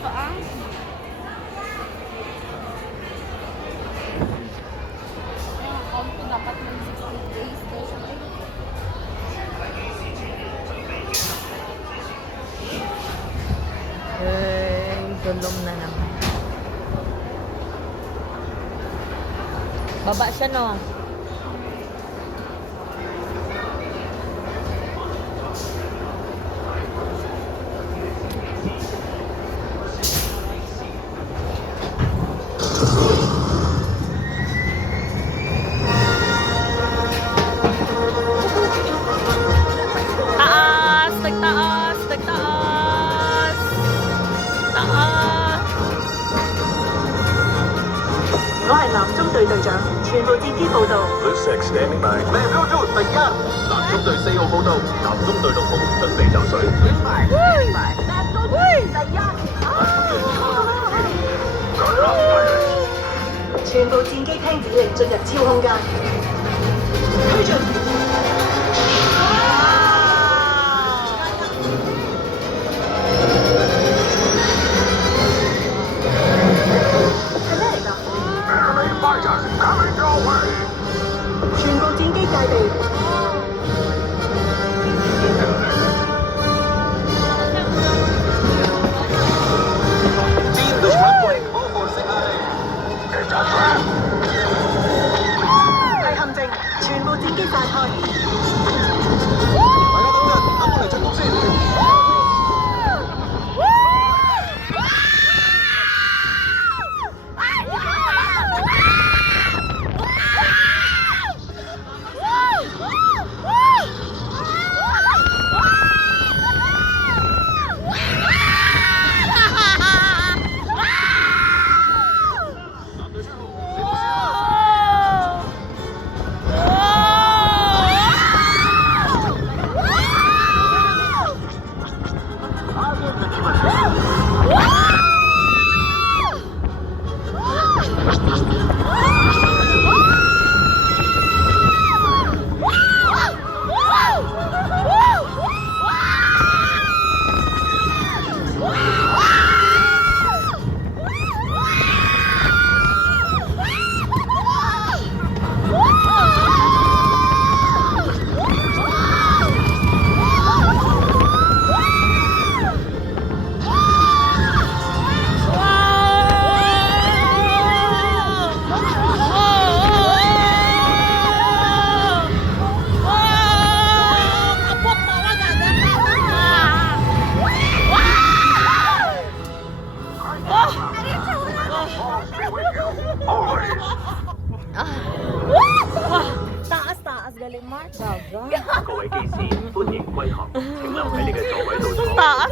pa ang yung account ko dapat ng 60 days daw siya. Dulong na naman. Baba siya, no? Taas! Nagtaas! Nagtaas! Taas! 我係南中隊隊長，全部戰機報道。 Blue Six standing by。咩標標第一，南中隊4號報道，南中隊6號準備就緒。明白，明白。南中隊第一。全部戰機聽指令進入超空間，推進。係咩嚟㗎？全部戰機戒備。Team destroying all forces ahead。係陷阱，全部戰機散開。大家等陣，等我嚟進攻先。Taas-taas galing, Mark. 各位機師，歡迎歸航。請留喺你嘅座位度坐。Taas